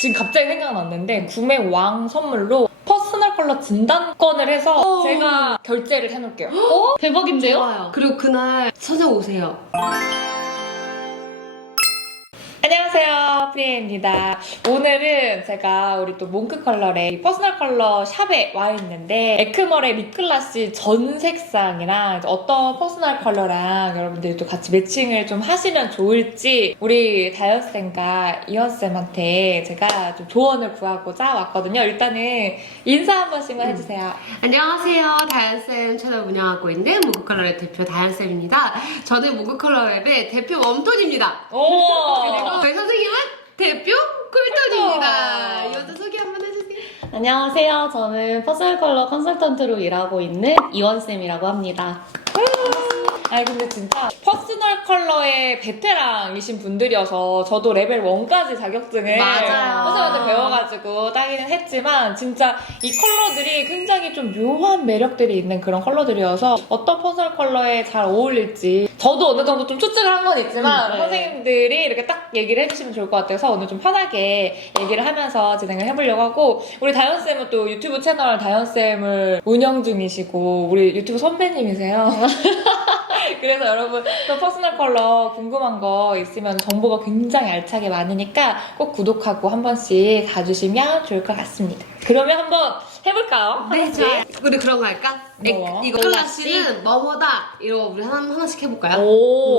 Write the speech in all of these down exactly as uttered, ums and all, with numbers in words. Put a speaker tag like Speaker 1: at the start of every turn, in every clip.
Speaker 1: 지금 갑자기 생각났는데 구매 왕 선물로 퍼스널 컬러 진단권을 해서
Speaker 2: 어.
Speaker 1: 제가 결제를 해놓을게요.
Speaker 3: 어? 대박인데요?
Speaker 2: 좋아요. 그리고 그날 선영 오세요.
Speaker 1: 안녕하세요, 프리에입니다. 오늘은 제가 우리 또 몽크 컬러의 퍼스널 컬러 샵에 와 있는데 에크멀의 립글라시 전 색상이랑 어떤 퍼스널 컬러랑 여러분들이 또 같이 매칭을 좀 하시면 좋을지 우리 다현쌤과 이현쌤한테 제가 좀 조언을 구하고자 왔거든요. 일단은 인사 한 번씩만 해주세요.
Speaker 2: 안녕하세요. 다현쌤 채널 운영하고 있는 모그컬러랩 대표 다현쌤입니다. 저는 모그컬러랩의 대표 웜톤입니다.
Speaker 1: 오!
Speaker 2: 그리고 저희 선생님은 대표 쿨톤입니다. 이것도 소개 한번 해주세요.
Speaker 3: 안녕하세요. 저는 퍼스널 컬러 컨설턴트로 일하고 있는 이원쌤이라고 합니다.
Speaker 1: 아니 근데 진짜 퍼스널 컬러의 베테랑이신 분들이어서 저도 레벨 일까지 자격증을
Speaker 2: 맞아요.
Speaker 1: 선생님한테 배워가지고 따기는 했지만 진짜 이 컬러들이 굉장히 좀 묘한 매력들이 있는 그런 컬러들이어서 어떤 퍼스널 컬러에 잘 어울릴지 저도 어느 정도 좀 추측을 한 건 있지만
Speaker 3: 음, 네.
Speaker 1: 선생님들이 이렇게 딱 얘기를 해주시면 좋을 것 같아서 오늘 좀 편하게 얘기를 하면서 진행을 해보려고 하고 우리 다현쌤은 또 유튜브 채널 다현쌤을 운영 중이시고 우리 유튜브 선배님이세요. 그래서 여러분 또 퍼스널 컬러 궁금한 거 있으면 정보가 굉장히 알차게 많으니까 꼭 구독하고 한 번씩 봐주시면 좋을 것 같습니다. 그러면 한번 해볼까요?
Speaker 2: 네, 좋아요. 우리 그런 거 할까? 에,
Speaker 1: 뭐요?
Speaker 2: 이거 글라시는 뭐뭐다. 이거 우리 하나, 하나씩 해볼까요?
Speaker 1: 오.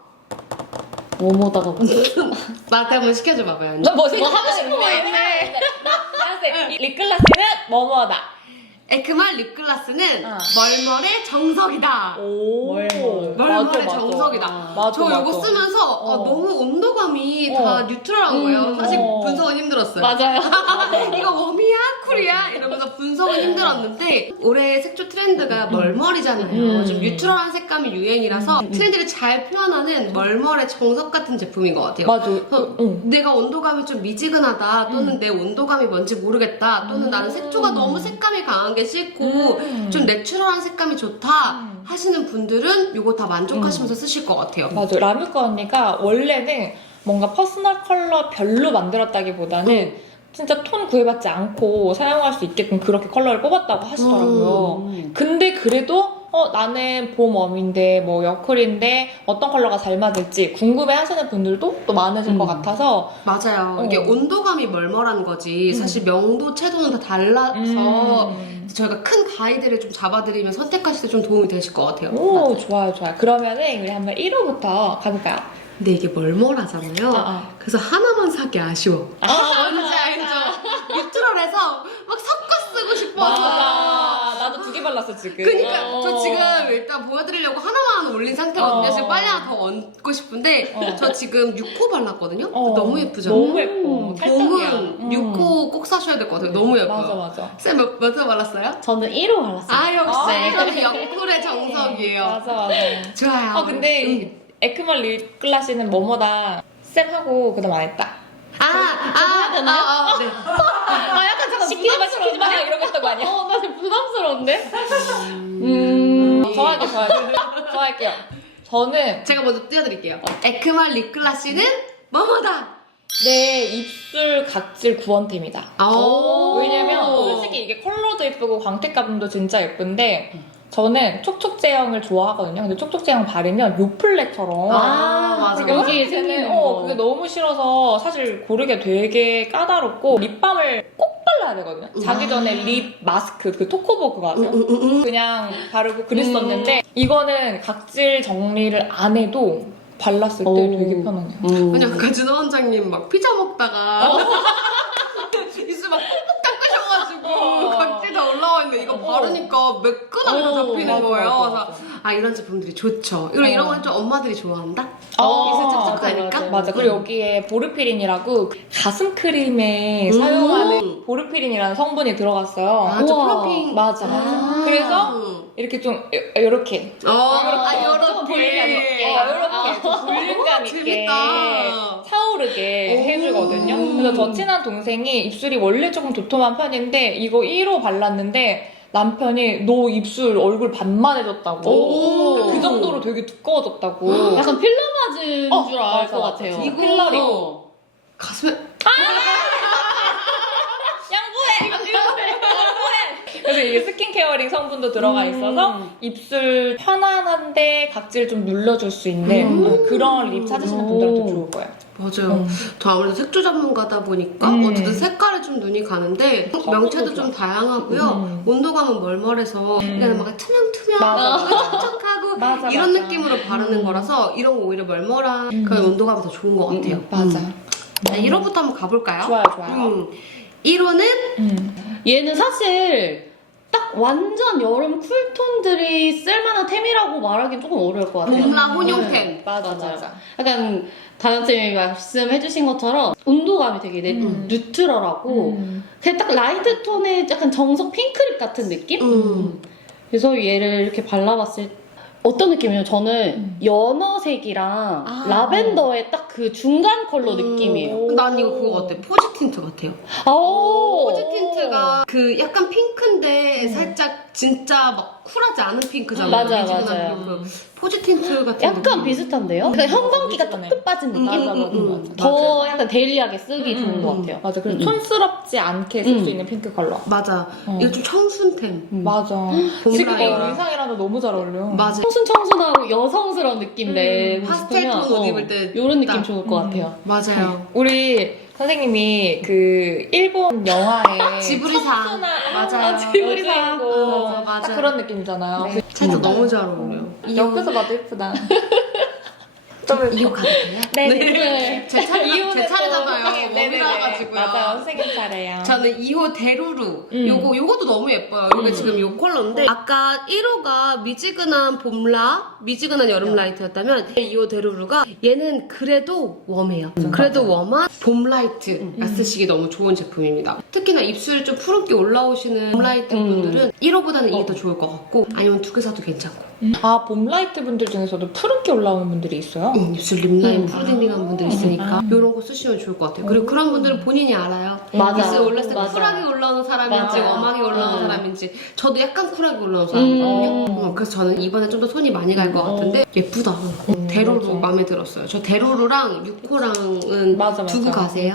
Speaker 3: 뭐뭐다가 뭐지?
Speaker 2: 나한테 한번 시켜줘 봐봐요.
Speaker 1: 너 뭐,
Speaker 3: 뭐 하고 싶은 거
Speaker 1: 있네. 다현쌤, 이 립글라스는 뭐뭐다.
Speaker 2: 에크멀 립글라스는
Speaker 1: 어.
Speaker 2: 멀멀의 정석이다.
Speaker 1: 오.
Speaker 3: 멀멀.
Speaker 2: 멀멀의
Speaker 1: 맞아, 맞아.
Speaker 2: 정석이다.
Speaker 1: 맞아,
Speaker 2: 저
Speaker 1: 맞아.
Speaker 2: 이거 쓰면서 어,
Speaker 1: 어.
Speaker 2: 너무 온도감이
Speaker 1: 어.
Speaker 2: 다 뉴트럴한 거예요.
Speaker 3: 음,
Speaker 2: 사실
Speaker 1: 어.
Speaker 2: 분석은 힘들었어요.
Speaker 3: 맞아요.
Speaker 2: 이거 웜이야? 쿨이야? 이러면서 분석은 힘들었는데 올해 색조 트렌드가 멀멀이잖아요.
Speaker 1: 음.
Speaker 2: 좀 뉴트럴한 색감이 유행이라서 트렌드를 잘 표현하는 멀멀의 정석 같은 제품인 것 같아요.
Speaker 1: 맞아.
Speaker 2: 그래서
Speaker 1: 응.
Speaker 2: 내가 온도감이 좀 미지근하다 또는 내 온도감이 뭔지 모르겠다 또는
Speaker 1: 음.
Speaker 2: 나는 색조가 너무 색감이 강한 게 싫고
Speaker 1: 음.
Speaker 2: 좀 내추럴한 색감이 좋다
Speaker 1: 음.
Speaker 2: 하시는 분들은 이거 다 만족하시면서 쓰실 것 같아요.
Speaker 1: 맞아. 라뮤카 언니가 원래는 뭔가 퍼스널 컬러 별로 만들었다기보다는 진짜 톤 구애받지 않고 사용할 수 있게끔 그렇게 컬러를 뽑았다고 하시더라고요.
Speaker 3: 음.
Speaker 1: 근데 그래도 어 나는 봄 웜인데 뭐 여쿨인데 어떤 컬러가 잘 맞을지 궁금해 하시는 분들도 또 많으실
Speaker 3: 음.
Speaker 1: 것 같아서
Speaker 2: 맞아요.
Speaker 1: 어.
Speaker 2: 이게 온도감이 멀멀한 거지
Speaker 1: 음.
Speaker 2: 사실 명도, 채도는 다 달라서
Speaker 1: 음.
Speaker 2: 저희가 큰 가이드를 좀 잡아드리면 선택하실 때 좀 도움이 되실 것 같아요.
Speaker 1: 오 좋아요 좋아요. 그러면은 우리 한번 일 호부터 가볼까요?
Speaker 2: 근데 이게 멀멀하잖아요.
Speaker 1: 아, 아.
Speaker 2: 그래서 하나만 사기 아쉬워.
Speaker 1: 아,
Speaker 2: 뭔지 알죠? 뉴트럴해서 막 섞어 쓰고 싶어서.
Speaker 1: 맞아. 나도 두 개 발랐어 지금.
Speaker 2: 그니까
Speaker 3: 어.
Speaker 2: 저 지금 일단 보여드리려고 하나만 올린 상태거든요.
Speaker 1: 어.
Speaker 2: 지금 빨리 하나 더 얹고 싶은데
Speaker 1: 어.
Speaker 2: 저 지금 육 호 발랐거든요.
Speaker 1: 어.
Speaker 2: 너무 예쁘죠?
Speaker 1: 너무 예뻐. 찰떡이야.
Speaker 2: 봄은
Speaker 1: 음.
Speaker 2: 육 호 꼭 사셔야 될 것 같아요. 너무 예뻐요.
Speaker 1: 맞아 맞아.
Speaker 2: 쌤 몇, 몇호 발랐어요?
Speaker 3: 저는 일 호 발랐어요.
Speaker 2: 아 역시
Speaker 1: 아.
Speaker 2: 이건 옆쿨의 정석이에요.
Speaker 1: 맞아 맞아.
Speaker 2: 좋아요.
Speaker 1: 어 근데
Speaker 2: 음.
Speaker 1: 이 에크멀 립글라시는 뭐뭐다 쌤하고 그다음 안 했다.
Speaker 2: 아, 아,
Speaker 3: 해야 되나요?
Speaker 2: 아, 아, 네.
Speaker 1: 아 약간 잠깐 시키지 마 시키지 마 이러고 했던 거 아니야?
Speaker 3: 어, 나 지금 부담스러운데?
Speaker 1: 음. 저 할게 저 할게 저 할게요. 저는
Speaker 2: 제가 먼저 띄워드릴게요. 에크멀 립글라시는 뭐뭐다.
Speaker 1: 내 입술 각질 구원템이다.
Speaker 2: 오.
Speaker 1: 왜냐면 솔직히 이게 컬러도 예쁘고 광택감도 진짜 예쁜데 저는 촉촉 제형을 좋아하거든요. 근데 촉촉 제형 바르면 요플레처럼
Speaker 2: 아, 맞아.
Speaker 1: 그리고
Speaker 3: 여기에
Speaker 1: 여기 생기는
Speaker 3: 생기는
Speaker 1: 어
Speaker 3: 거.
Speaker 1: 그게 너무 싫어서 사실 고르게 되게 까다롭고 립밤을 꼭 발라야 되거든요. 자기 전에 립 마스크 그 토코보 그거 아세요?
Speaker 2: 음, 음, 음.
Speaker 1: 그냥 바르고 그랬었는데 이거는 각질 정리를 안 해도 발랐을 때
Speaker 3: 오.
Speaker 1: 되게 편해요.
Speaker 3: 음.
Speaker 2: 그냥 아까 진호 원장님 막 피자 먹다가 입술 막 꾹꾹 닦으셔가지고
Speaker 1: 어.
Speaker 2: 각질 다 올라와 있는데 이거
Speaker 1: 어.
Speaker 2: 바르니까 매끈하게
Speaker 1: 어,
Speaker 2: 잡히는
Speaker 1: 맞아,
Speaker 2: 거예요.
Speaker 1: 맞아,
Speaker 2: 그래서
Speaker 1: 맞아.
Speaker 2: 아 이런 제품들이 좋죠. 그리고
Speaker 1: 어.
Speaker 2: 이런 건 좀 엄마들이 좋아한다?
Speaker 1: 어,
Speaker 2: 입술
Speaker 1: 맞아,
Speaker 2: 촉촉하니까?
Speaker 3: 맞아.
Speaker 1: 맞아. 그리고 여기에 보르피린이라고 가슴 크림에
Speaker 2: 음.
Speaker 1: 사용하는 보르피린이라는 성분이 들어갔어요.
Speaker 2: 아, 좀
Speaker 3: 우와.
Speaker 2: 플럼핑.
Speaker 1: 맞아, 맞아.
Speaker 2: 아.
Speaker 1: 그래서 이렇게 좀 이렇게
Speaker 2: 어, 아,
Speaker 3: 조금 볼륨감 있게.
Speaker 1: 어, 이렇게 좀 볼륨감 있게
Speaker 2: 재밌다.
Speaker 1: 차오르게
Speaker 2: 오.
Speaker 1: 해주거든요. 그래서 저 친한 동생이 입술이 원래 조금 도톰한 편인데 이거 일 호 발랐는데 남편이 너 입술 얼굴 반만해졌다고.
Speaker 2: 오.
Speaker 1: 그 정도로 되게 두꺼워졌다고.
Speaker 3: 약간 필러 맞은
Speaker 1: 어,
Speaker 3: 줄 알
Speaker 1: 맞아,
Speaker 3: 것
Speaker 1: 맞아.
Speaker 3: 같아요.
Speaker 1: 이거 필러리.
Speaker 3: 어.
Speaker 2: 가슴에
Speaker 1: 이게 스킨 케어링 성분도 들어가 있어서
Speaker 3: 음.
Speaker 1: 입술 편안한데 각질 좀 눌러줄 수 있는
Speaker 2: 음.
Speaker 1: 어, 그런 립 찾으시는 분들한테 좋을 거예요.
Speaker 2: 맞아요.
Speaker 1: 음.
Speaker 2: 저 아무래도 색조 전문가다 보니까
Speaker 1: 음.
Speaker 2: 어쨌든 색깔에 좀 눈이 가는데 명체도 좀 다양하고요.
Speaker 1: 음.
Speaker 2: 온도감은 멀멀해서 그냥 막 투명투명,
Speaker 1: 맞아.
Speaker 2: 촉촉하고
Speaker 1: 맞아,
Speaker 2: 이런
Speaker 1: 맞아.
Speaker 2: 느낌으로 바르는
Speaker 1: 음.
Speaker 2: 거라서 이런 거 오히려 멀멀한
Speaker 1: 음.
Speaker 2: 그런 온도감이 더 좋은 것 같아요.
Speaker 3: 음.
Speaker 1: 맞아.
Speaker 2: 자, 일 호부터 한번 가볼까요?
Speaker 1: 좋아요, 좋아요.
Speaker 2: 음. 일 호는
Speaker 1: 음.
Speaker 3: 얘는 사실 딱 완전 여름 쿨톤들이 쓸만한 템이라고 말하기는 조금 어려울 것 같아요.
Speaker 2: 봄라 혼용템.
Speaker 3: 네,
Speaker 1: 맞아,
Speaker 3: 맞아요.
Speaker 1: 맞아.
Speaker 3: 약간 다현쌤이 말씀해주신 것처럼 온도감이 되게 네-
Speaker 1: 음.
Speaker 3: 뉴트럴하고
Speaker 1: 음.
Speaker 3: 그냥 딱 라이트 톤의 약간 정석 핑크립 같은 느낌?
Speaker 2: 음.
Speaker 3: 그래서 얘를 이렇게 발라봤을 때 어떤 느낌이에요? 저는
Speaker 1: 음.
Speaker 3: 연어색이랑
Speaker 1: 아.
Speaker 3: 라벤더의 딱 그 중간 컬러 느낌이에요.
Speaker 2: 음. 난 이거 그거 같아. 포지 틴트 같아요.
Speaker 3: 오.
Speaker 2: 포지 틴트가 그 약간 핑크인데
Speaker 1: 음.
Speaker 2: 살짝 진짜 막 쿨하지 않은 핑크잖아요.
Speaker 3: 맞아,
Speaker 2: 미지근한
Speaker 3: 맞아요.
Speaker 2: 핑크. 포지 틴트 같은
Speaker 3: 약간
Speaker 2: 느낌.
Speaker 3: 비슷한데요? 그러니까 형광기가
Speaker 1: 비슷하네.
Speaker 3: 조금 빠진 느낌.
Speaker 1: 맞아,
Speaker 2: 음,
Speaker 1: 맞아,
Speaker 2: 음,
Speaker 1: 맞아.
Speaker 3: 더 약간 데일리하게 쓰기
Speaker 1: 음,
Speaker 3: 좋은
Speaker 2: 음,
Speaker 3: 것
Speaker 2: 음.
Speaker 3: 같아요.
Speaker 1: 맞아. 그리고
Speaker 3: 음.
Speaker 1: 촌스럽지 않게 쓸 수
Speaker 3: 음.
Speaker 1: 있는 핑크 컬러.
Speaker 2: 맞아.
Speaker 1: 어.
Speaker 2: 이거 좀 청순템.
Speaker 3: 음.
Speaker 1: 맞아.
Speaker 2: 봄
Speaker 1: 지금
Speaker 2: 라이어라.
Speaker 1: 이 의상이랑도 너무 잘 어울려.
Speaker 2: 맞아.
Speaker 3: 청순청순하고 여성스러운 느낌 내고
Speaker 2: 파스텔
Speaker 3: 싶으면
Speaker 2: 톤 옷 입을 때
Speaker 3: 이런 느낌
Speaker 2: 딱.
Speaker 3: 좋을 것
Speaker 1: 음.
Speaker 3: 같아요.
Speaker 2: 맞아요.
Speaker 1: 우리 선생님이 그 일본 영화에
Speaker 2: 지브리상.
Speaker 1: 청순한
Speaker 2: 맞아요.
Speaker 1: 아,
Speaker 3: 지브리상.
Speaker 1: 여주인공
Speaker 2: 맞아, 맞아.
Speaker 1: 딱 그런 느낌이잖아요.
Speaker 2: 네. 살짝
Speaker 3: 음.
Speaker 2: 너무 잘 어울려요.
Speaker 1: 옆에서 봐도 예쁘다.
Speaker 2: 이거 가도 돼요?
Speaker 1: 네네.
Speaker 2: 제 차례, 제 차례잖아요.
Speaker 1: 네네네.
Speaker 2: 웜이라가지고요.
Speaker 1: 맞아요. 선생님 차례야.
Speaker 2: 저는 이 호 대루루.
Speaker 1: 음.
Speaker 2: 요거, 요것도 너무 예뻐요. 요게
Speaker 1: 음.
Speaker 2: 지금 요 컬러인데, 아까 일 호가 미지근한 봄라, 미지근한 여름 라이트였다면, 이 호 대루루가 얘는 그래도 웜해요. 그래도 웜한 봄 라이트가 쓰시기 너무 좋은 제품입니다. 특히나 입술 좀 푸른기 올라오시는 봄 라이트
Speaker 3: 음.
Speaker 2: 분들은 일 호보다는 이게 더 좋을 것 같고, 아니면 두 개 사도 괜찮고.
Speaker 1: 아, 봄라이트 분들 중에서도 푸른기 올라오는 분들이 있어요?
Speaker 2: 음, 입술 립라인
Speaker 3: 음.
Speaker 2: 푸르딩딩한 분들 있으니까 이런 거 쓰시면 좋을 것 같아요. 그리고 그런 분들은 본인이 알아요.
Speaker 3: 맞아.
Speaker 2: 입술 올렸을 때
Speaker 3: 맞아.
Speaker 2: 쿨하게 올라오는 사람인지
Speaker 3: 맞아.
Speaker 2: 웜하게 올라오는
Speaker 3: 음.
Speaker 2: 사람인지 저도 약간 쿨하게 올라오는 사람이거든요.
Speaker 1: 음.
Speaker 2: 음, 그래서 저는 이번에 좀 더 손이 많이 갈 것 같은데 예쁘다.
Speaker 1: 음,
Speaker 2: 대로로
Speaker 1: 맞아.
Speaker 2: 마음에 들었어요. 저 대로로랑 육 호랑은
Speaker 1: 맞아, 맞아.
Speaker 2: 두고 가세요.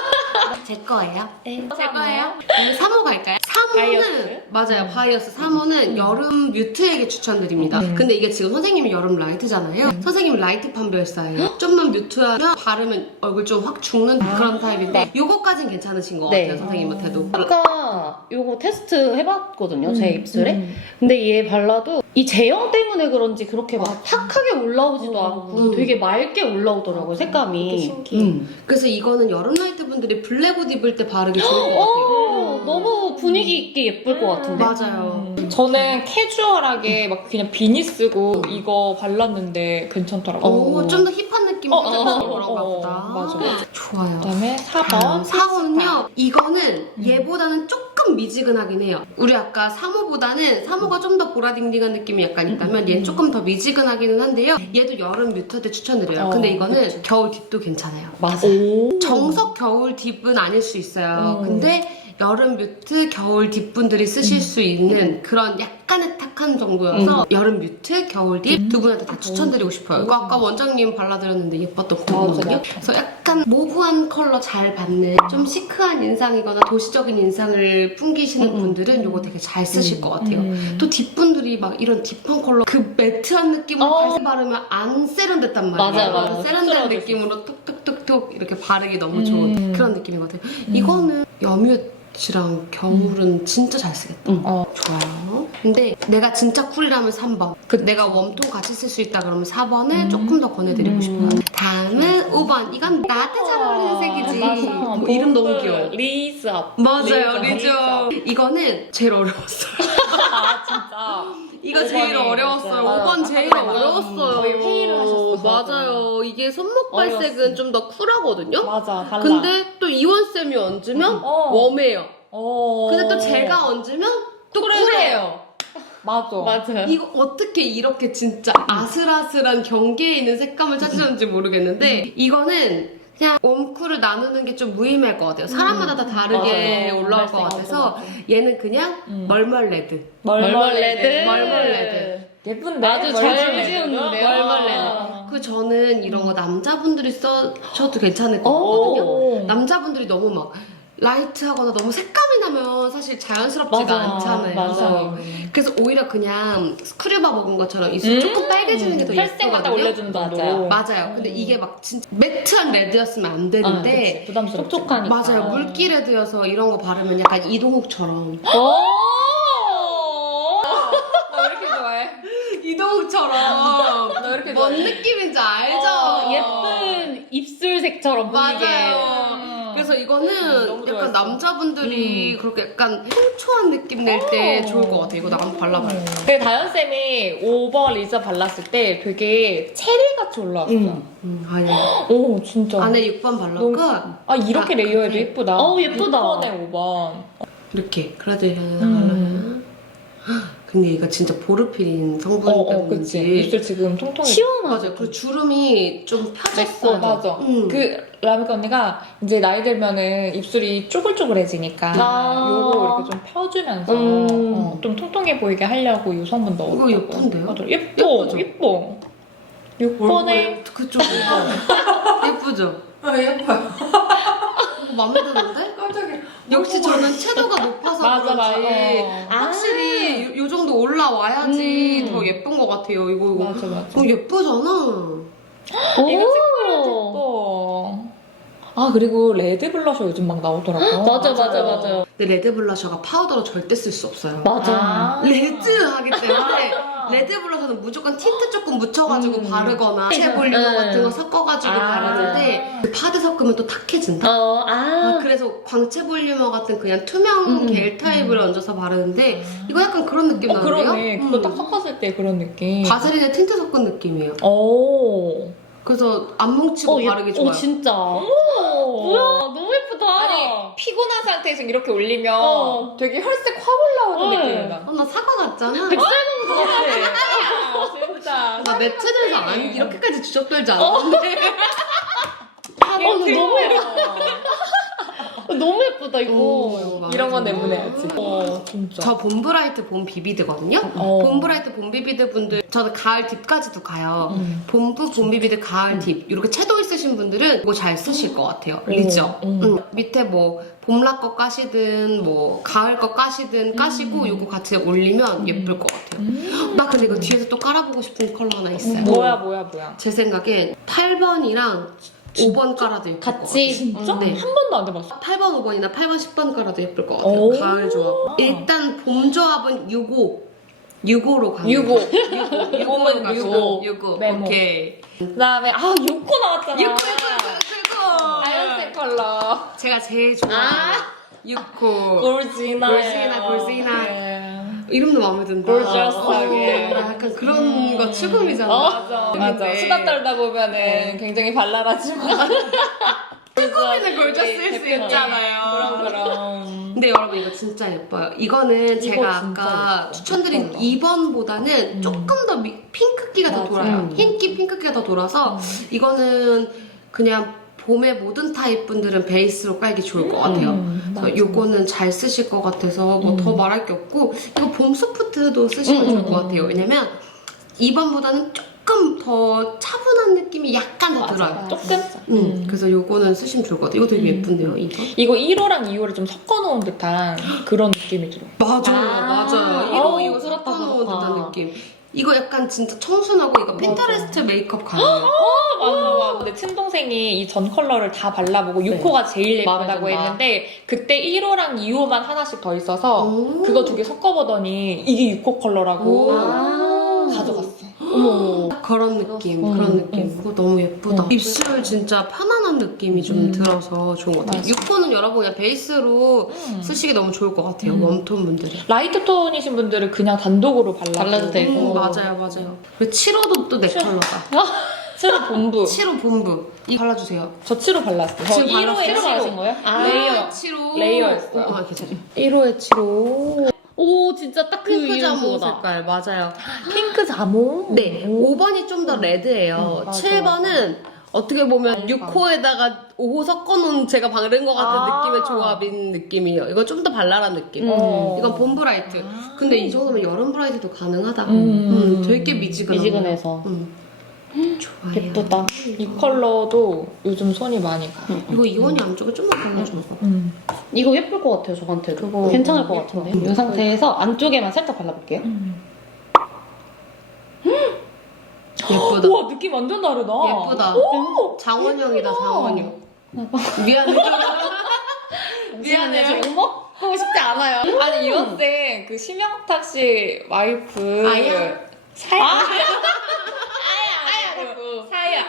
Speaker 2: 제 거예요.
Speaker 1: 네.
Speaker 2: 제 거예요. 그럼 삼 호 갈까요? 삼 호는
Speaker 1: 바이어스?
Speaker 2: 맞아요. 바이어스 삼 호는 여름 뮤트에게 추천드립니다.
Speaker 1: 음.
Speaker 2: 근데 이게 지금 선생님이 여름 라이트잖아요. 선생님 라이트 판별사예요. 좀만 뮤트하면 바르면 얼굴 좀 확 죽는 그런 타입인데 요거까진 괜찮으신 것
Speaker 3: 네.
Speaker 2: 같아요. 선생님한테도.
Speaker 3: 아까 요거 테스트 해봤거든요, 제
Speaker 1: 음,
Speaker 3: 입술에.
Speaker 1: 음.
Speaker 3: 근데 얘 발라도 이 제형 때문에 그런지 그렇게 막
Speaker 1: 맞아.
Speaker 3: 탁하게 올라오지도
Speaker 1: 어,
Speaker 3: 않고
Speaker 2: 음.
Speaker 3: 되게 맑게 올라오더라고요,
Speaker 1: 맞아.
Speaker 3: 색감이.
Speaker 1: 되게 신기해.
Speaker 3: 음.
Speaker 2: 그래서 이거는 여름 라이트 분들이 블랙 옷 입을 때 바르기 좋을 것 같아요.
Speaker 3: 어, 너무 분위기 있게 예쁠 것 같은데.
Speaker 2: 맞아요.
Speaker 1: 음. 저는 캐주얼하게 막 그냥 비니 쓰고 이거 발랐는데 괜찮더라고요.
Speaker 3: 어.
Speaker 2: 오, 좀 더 힙한 느낌,
Speaker 1: 어,
Speaker 2: 힙한
Speaker 1: 어,
Speaker 2: 느낌 그런가
Speaker 1: 어, 어.
Speaker 2: 보다.
Speaker 1: 맞아, 맞아.
Speaker 2: 좋아요.
Speaker 1: 그다음에 사 번.
Speaker 2: 사 호는요, 이거는
Speaker 1: 음.
Speaker 2: 얘보다는 조금 미지근하긴 해요. 우리 아까 삼 호보다는 삼 호가 좀 더 보라딩딩한 느낌이 약간 있다면 얘는 조금 더 미지근하기는 한데요. 얘도 여름 뮤트한테 추천드려요.
Speaker 1: 어,
Speaker 2: 근데 이거는
Speaker 1: 그치.
Speaker 2: 겨울 딥도 괜찮아요.
Speaker 3: 맞아.
Speaker 1: 오.
Speaker 2: 정석 겨울 딥은 아닐 수 있어요.
Speaker 1: 음.
Speaker 2: 근데 여름 뮤트, 겨울 딥 분들이 쓰실 수 있는 그런 약간의 탁한 정도여서 여름 뮤트, 겨울 딥 두 분한테 다 추천드리고 싶어요. 이거 아까 원장님 발라드렸는데 예뻤던 거거든요.
Speaker 1: 맞아.
Speaker 2: 그래서 약간 모브한 컬러 잘 받는 좀 시크한 인상이거나 도시적인 인상을 풍기시는
Speaker 3: 음.
Speaker 2: 분들은 이거 되게 잘 쓰실 것 같아요.
Speaker 1: 음.
Speaker 2: 또 딥분들이 막 이런 딥한 컬러 그 매트한 느낌으로
Speaker 3: 어.
Speaker 2: 발색 바르면 안 세련됐단 말이에요.
Speaker 3: 맞아요, 맞아요.
Speaker 2: 세련된
Speaker 1: 쑥스러워질
Speaker 2: 느낌으로 톡톡톡톡 이렇게 바르기 너무
Speaker 1: 음.
Speaker 2: 좋은 그런 느낌이거든요. 이거는 여뮤트랑 겨울은 진짜 잘 쓰겠다.
Speaker 3: 음.
Speaker 1: 어.
Speaker 2: 좋아요. 근데 내가 진짜 쿨이라면 삼 번.
Speaker 1: 그치.
Speaker 2: 내가 웜톤 같이 쓸 수 있다 그러면 사 번을
Speaker 1: 음.
Speaker 2: 조금 더 권해드리고
Speaker 3: 음.
Speaker 2: 싶어요. 다음은 오 번. 이건 나한테 잘 어울리는 색이지.
Speaker 1: 맞아.
Speaker 2: 뭐 이름 너무 귀여워.
Speaker 1: 리즈업.
Speaker 2: 맞아요,
Speaker 1: 리즈,
Speaker 2: 리죠. 이거는 제일 어려웠어요.
Speaker 1: 아, 진짜.
Speaker 2: 이거
Speaker 1: 오
Speaker 2: 제일
Speaker 1: 번이
Speaker 2: 어려웠어요.
Speaker 1: 맞아요.
Speaker 2: 오 번 제일
Speaker 1: 맞아요.
Speaker 2: 어려웠어요.
Speaker 1: 거의 회의를 하셨어.
Speaker 2: 맞아요. 이게 손목
Speaker 1: 어려웠어.
Speaker 2: 발색은 좀 더 쿨하거든요.
Speaker 1: 맞아, 달라.
Speaker 2: 근데 또 이원쌤이 얹으면
Speaker 1: 어.
Speaker 2: 웜해요.
Speaker 1: 어.
Speaker 2: 근데 또 제가 얹으면 또 쿨해요.
Speaker 1: 맞아.
Speaker 3: 맞아요.
Speaker 2: 이거 어떻게 이렇게 진짜 아슬아슬한 경계에 있는 색감을 찾으셨는지 모르겠는데 이거는 그냥 웜쿨을 나누는 게 좀 무의미할 것 같아요. 사람마다 다 다르게
Speaker 3: 맞아요.
Speaker 2: 올라올 것
Speaker 3: 맞아,
Speaker 2: 같아서
Speaker 3: 맞아.
Speaker 2: 얘는 그냥
Speaker 1: 음.
Speaker 2: 멀멀 레드.
Speaker 1: 멀멀 레드.
Speaker 2: 멀멀 레드.
Speaker 1: 예쁜데?
Speaker 3: 아주
Speaker 1: 멀멀
Speaker 3: 잘
Speaker 1: 레드.
Speaker 3: 지었는데요?
Speaker 1: 멀멀
Speaker 3: 아.
Speaker 2: 그 저는 이런 거 남자분들이 써셔도 괜찮을 것
Speaker 1: 레드.
Speaker 2: 같거든요.
Speaker 1: 오.
Speaker 2: 남자분들이 너무 막 라이트하거나 너무 색감이 나면 사실 자연스럽지가
Speaker 3: 맞아.
Speaker 2: 않잖아요.
Speaker 3: 맞아요.
Speaker 2: 그래서 오히려 그냥 스크류바 먹은 것처럼 입술
Speaker 1: 음.
Speaker 2: 조금 빨개지는 게 더
Speaker 1: 혈색만 딱
Speaker 2: 예쁘거든요.
Speaker 1: 올려주는 정도로.
Speaker 2: 맞아요. 근데 이게 막 진짜 매트한 레드였으면 안
Speaker 3: 아,
Speaker 2: 되는데
Speaker 3: 그치.
Speaker 1: 부담스럽지.
Speaker 3: 촉촉하니까.
Speaker 2: 맞아요. 물기 레드여서 이런 거 바르면 약간 이동욱처럼
Speaker 1: 오! 나 왜 이렇게 좋아해?
Speaker 2: 이동욱처럼
Speaker 1: 나 왜 이렇게
Speaker 2: 뭔
Speaker 1: 좋아해?
Speaker 2: 느낌인지 알죠?
Speaker 3: 어, 예쁜 입술색처럼 보이게.
Speaker 2: 맞아요. 그래서 이거는
Speaker 1: 음, 너무
Speaker 2: 약간
Speaker 1: 좋아했어.
Speaker 2: 남자분들이 그렇게 약간 풍초한 느낌 낼 때
Speaker 1: 어.
Speaker 2: 좋을 것 같아요. 이거 나 한번 발라봐요.
Speaker 1: 근데 다현쌤이 오버 리저 발랐을 때 되게 체리같이 올라왔어.
Speaker 3: 음.
Speaker 2: 음, 아니야.
Speaker 1: 오, 진짜.
Speaker 2: 안에 육 번 발랐고
Speaker 1: 아, 이렇게
Speaker 2: 아,
Speaker 1: 레이어해도
Speaker 2: 그치.
Speaker 1: 예쁘다.
Speaker 3: 어우, 예쁘다.
Speaker 1: 육 번에 오 번.
Speaker 2: 이렇게 그라데이션에다
Speaker 1: 음.
Speaker 2: 발라요. 근데 이거 진짜 보르피린 성분
Speaker 1: 어, 어,
Speaker 2: 때문인지
Speaker 1: 그치. 입술 지금 통통해.
Speaker 3: 시원하죠.
Speaker 2: 맞아요. 그리고 주름이 좀 펴졌어요.
Speaker 1: 맞아.
Speaker 2: 음.
Speaker 1: 그 라미카 언니가 이제 나이 들면은 입술이 쪼글쪼글해지니까
Speaker 3: 아.
Speaker 1: 요거 이렇게 좀 펴주면서
Speaker 3: 음.
Speaker 1: 어, 좀 통통해 보이게 하려고 요 성분 넣었고.
Speaker 2: 이거 예쁜데요?
Speaker 1: 맞아. 예뻐.
Speaker 2: 예쁘죠?
Speaker 1: 예뻐. 육 번에
Speaker 2: 그쪽 예쁘죠?
Speaker 4: 아, 예뻐요.
Speaker 2: 이거 마음에 드는데?
Speaker 4: 깜짝이야.
Speaker 2: 역시 저는 채도가 높아서
Speaker 1: 맞아,
Speaker 2: 그런지
Speaker 1: 맞아.
Speaker 2: 확실히 요, 요 정도 올라와야지
Speaker 1: 음.
Speaker 2: 더 예쁜 것 같아요. 이거 이거
Speaker 1: 맞아, 맞아.
Speaker 2: 어, 예쁘잖아.
Speaker 3: 오.
Speaker 1: 이거 체크해도 예뻐. 아, 그리고 레드 블러셔 요즘 막 나오더라고.
Speaker 3: 맞아, 맞아, 맞아.
Speaker 2: 근데 레드 블러셔가 파우더로 절대 쓸 수 없어요.
Speaker 3: 맞아.
Speaker 1: 아.
Speaker 2: 레드 하기 때문에 레드 블러셔는 무조건 틴트 조금 묻혀가지고
Speaker 1: 음.
Speaker 2: 바르거나 체 볼륨
Speaker 3: 음.
Speaker 2: 같은 거 섞어가지고
Speaker 1: 아.
Speaker 2: 바르는데 그 파데 섞으면 또 탁해진다.
Speaker 3: 어,
Speaker 2: 아,
Speaker 3: 아.
Speaker 2: 그래서 광채 볼륨어 같은 그냥 투명
Speaker 3: 음,
Speaker 2: 겔 타입을 얹어서 바르는데 이거 약간 그런 느낌
Speaker 1: 어,
Speaker 2: 나네요.
Speaker 1: 그러네. 그거 딱 섞었을 때 그런 느낌.
Speaker 2: 바세린에 틴트 섞은 느낌이에요.
Speaker 1: 오.
Speaker 2: 그래서 안 뭉치고
Speaker 3: 어, 예-
Speaker 2: 바르기 좋아요.
Speaker 3: 어, 진짜.
Speaker 1: 오.
Speaker 3: 뭐야, 너무 예쁘다.
Speaker 1: 아니, 피곤한 상태에서 이렇게 올리면
Speaker 3: 어.
Speaker 1: 되게 혈색 확 올라오는
Speaker 3: 네.
Speaker 1: 느낌이 나.
Speaker 2: 어, 나 사과 같잖아.
Speaker 3: 백설공주 같아.
Speaker 1: 아, 진짜.
Speaker 2: 나 내 채널에서 안,
Speaker 1: 네.
Speaker 2: 이렇게까지 주접떨지 않았는데.
Speaker 3: 어, 너 너무 예쁘다. 너무 예쁘다, 이거.
Speaker 2: 오,
Speaker 1: 이런 건
Speaker 2: 맞아.
Speaker 1: 내보내야지. 어, 진짜.
Speaker 2: 저 봄브라이트 봄 비비드거든요.
Speaker 1: 어.
Speaker 2: 봄브라이트 봄 비비드 분들 저는 가을 딥까지도 가요.
Speaker 1: 음.
Speaker 2: 봄부 봄 비비드 가을 딥 이렇게 채도 있으신 분들은 이거 잘 쓰실 것 같아요.
Speaker 1: 오.
Speaker 2: 리죠.
Speaker 1: 음.
Speaker 2: 응. 밑에 뭐 봄라 거 까시든 뭐 가을 거 까시든 까시고
Speaker 1: 음.
Speaker 2: 이거 같이 올리면 예쁠 것 같아요.
Speaker 1: 음.
Speaker 2: 나 근데 이거 뒤에서 또 깔아보고 싶은 컬러 하나 있어요.
Speaker 1: 뭐야, 뭐야, 뭐야.
Speaker 2: 제 생각엔 팔 번이랑 오 번 깔아도 예쁠 것 같아요.
Speaker 3: 같이.
Speaker 1: 진짜?
Speaker 2: 네.
Speaker 1: 한 번도 안 해봤어.
Speaker 2: 팔 번, 오 번이나 팔 번, 십 번 깔아도 예쁠 것 같아요.
Speaker 1: 오.
Speaker 2: 가을 조합. 일단 봄 조합은 육 호. 육 호로 가는
Speaker 1: 육 호.
Speaker 2: 육 호로
Speaker 1: 봄은
Speaker 2: 가시죠.
Speaker 1: 육 호.
Speaker 2: 육 호.
Speaker 1: 메모.
Speaker 2: 오케이.
Speaker 1: 그 다음에, 아, 육 호 나왔잖아.
Speaker 2: 육 호, 육 호,
Speaker 1: 하얀색 컬러.
Speaker 2: 제가 제일 좋아하는
Speaker 3: 아.
Speaker 2: 육 호.
Speaker 1: 골지나.
Speaker 2: 골지나, 골지나.
Speaker 1: 네.
Speaker 2: 이름도 마음에 든다.
Speaker 1: 골저스하게.
Speaker 2: 어, 약간 그런 거 추금이잖아.
Speaker 1: 어, 맞아. 맞아.
Speaker 2: 근데
Speaker 1: 수다 떨다 보면은 굉장히 발랄하지만.
Speaker 2: 추금이는 골저스일 수
Speaker 1: 대표님.
Speaker 2: 있잖아요.
Speaker 1: 그럼, 그럼.
Speaker 2: 근데 여러분 이거 진짜 예뻐요. 이거는 제가
Speaker 1: 진짜
Speaker 2: 아까
Speaker 1: 예뻐.
Speaker 2: 추천드린
Speaker 1: 컬러.
Speaker 2: 이 번보다는
Speaker 1: 음.
Speaker 2: 조금 더 미- 핑크기가 더
Speaker 1: 맞아.
Speaker 2: 돌아요.
Speaker 3: 음.
Speaker 2: 흰기 핑크기가 더 돌아서
Speaker 1: 음.
Speaker 2: 이거는 그냥 봄의 모든 타입 분들은 베이스로 깔기 좋을 것 같아요.
Speaker 1: 음,
Speaker 2: 그래서
Speaker 1: 맞아.
Speaker 2: 요거는 잘 쓰실 것 같아서 뭐
Speaker 1: 음.
Speaker 2: 더 말할 게 없고 이거 봄 소프트도 쓰시면
Speaker 3: 음,
Speaker 2: 좋을
Speaker 3: 음,
Speaker 2: 것 같아요. 왜냐면 이 번보다는 조금 더 차분한 느낌이 약간 더
Speaker 1: 맞아.
Speaker 2: 들어요.
Speaker 1: 조금?
Speaker 2: 음,
Speaker 1: 음.
Speaker 2: 그래서 요거는 쓰시면 좋을 것 같아요. 이거 되게
Speaker 1: 음.
Speaker 2: 예쁜데요, 이거?
Speaker 1: 이거 일 호랑 이 호를 좀 섞어놓은 듯한 그런 느낌이 들어.
Speaker 2: 맞아요,
Speaker 3: 아,
Speaker 2: 맞아요. 이거
Speaker 3: 어,
Speaker 2: 이거
Speaker 3: 그렇다,
Speaker 2: 섞어놓은
Speaker 3: 그렇다.
Speaker 2: 듯한 느낌. 이거 약간 진짜 청순하고 이거 핀터레스트 메이크업 가능해요.
Speaker 1: 맞아, 맞아. 근데 친동생이 이 전 컬러를 다 발라보고 육 호가 제일
Speaker 3: 마음에
Speaker 1: 예쁘다고
Speaker 3: 든다.
Speaker 1: 했는데 그때 일 호랑 이 호만 하나씩 더 있어서
Speaker 2: 오.
Speaker 1: 그거 두 개 섞어보더니 이게 육 호 컬러라고
Speaker 3: 아.
Speaker 1: 가져갔어.
Speaker 3: 어머.
Speaker 2: 그런 느낌,
Speaker 1: 음,
Speaker 2: 그런 느낌. 이거 너무 예쁘다.
Speaker 1: 음.
Speaker 2: 입술 진짜 편안한 느낌이 좀
Speaker 1: 음.
Speaker 2: 들어서 좋은 것 같아요.
Speaker 1: 맞아.
Speaker 2: 육 호는 여러분 그냥 베이스로
Speaker 1: 음.
Speaker 2: 쓰시기 너무 좋을 것 같아요.
Speaker 1: 음.
Speaker 2: 웜톤 분들이.
Speaker 1: 라이트 톤이신 분들은 그냥 단독으로 발라도,
Speaker 3: 발라도 되고.
Speaker 2: 음, 맞아요, 맞아요. 그리고 칠 호도 또 내
Speaker 1: 칠 호.
Speaker 2: 컬러다.
Speaker 1: 칠 호 본부.
Speaker 2: 칠 호 본부. 이거 발라주세요.
Speaker 1: 저 칠 호 발랐어요. 저
Speaker 2: 지금
Speaker 1: 일 호에
Speaker 2: 발랐어요?
Speaker 1: 칠 호
Speaker 3: 바르신 거예요?
Speaker 1: 아, 레이어.
Speaker 2: 칠 호.
Speaker 1: 레이어였어요.
Speaker 2: 어, 아, 괜찮아요.
Speaker 1: 일 호에 칠 호.
Speaker 3: 오, 진짜 딱 그
Speaker 2: 핑크
Speaker 3: 이름
Speaker 2: 자몽
Speaker 3: 그거다.
Speaker 2: 색깔, 맞아요.
Speaker 1: 핑크 자몽.
Speaker 2: 네,
Speaker 1: 오.
Speaker 2: 오 번이 좀 더 레드예요.
Speaker 1: 음, 맞아,
Speaker 2: 칠 번은 어떻게 보면 육 호에다가 오 호 섞어놓은 제가 바른 것 같은
Speaker 1: 아.
Speaker 2: 느낌의 조합인 느낌이에요. 이거 좀 더 발랄한 느낌.
Speaker 1: 어.
Speaker 2: 이건 봄 브라이트.
Speaker 1: 아.
Speaker 2: 근데 이 정도면 여름 브라이트도 가능하다.
Speaker 1: 음.
Speaker 2: 음, 되게 미지근하고.
Speaker 3: 미지근해서.
Speaker 2: 음. 좋아요.
Speaker 3: 예쁘다.
Speaker 1: 이 컬러도 요즘 손이 많이 가.
Speaker 2: 이거 이원이 안쪽에 좀만 발라줘봐.
Speaker 1: 음.
Speaker 3: 이거 예쁠 것 같아요, 저한테도.
Speaker 1: 그거
Speaker 3: 괜찮을 것
Speaker 1: 예뻐.
Speaker 3: 같은데. 이 상태에서 안쪽에만 살짝 발라볼게요.
Speaker 1: 음.
Speaker 2: 예쁘다.
Speaker 1: 우와 느낌 완전 다르다.
Speaker 2: 예쁘다. 장원영이다, 장원영. 미안해. 미안해.
Speaker 3: 저 어머? 하고 싶지 않아요.
Speaker 1: 아니 이원쌤 그 심영탁 씨 와이프
Speaker 2: 아야?
Speaker 1: 사야
Speaker 3: 아,
Speaker 1: 아야 그 사야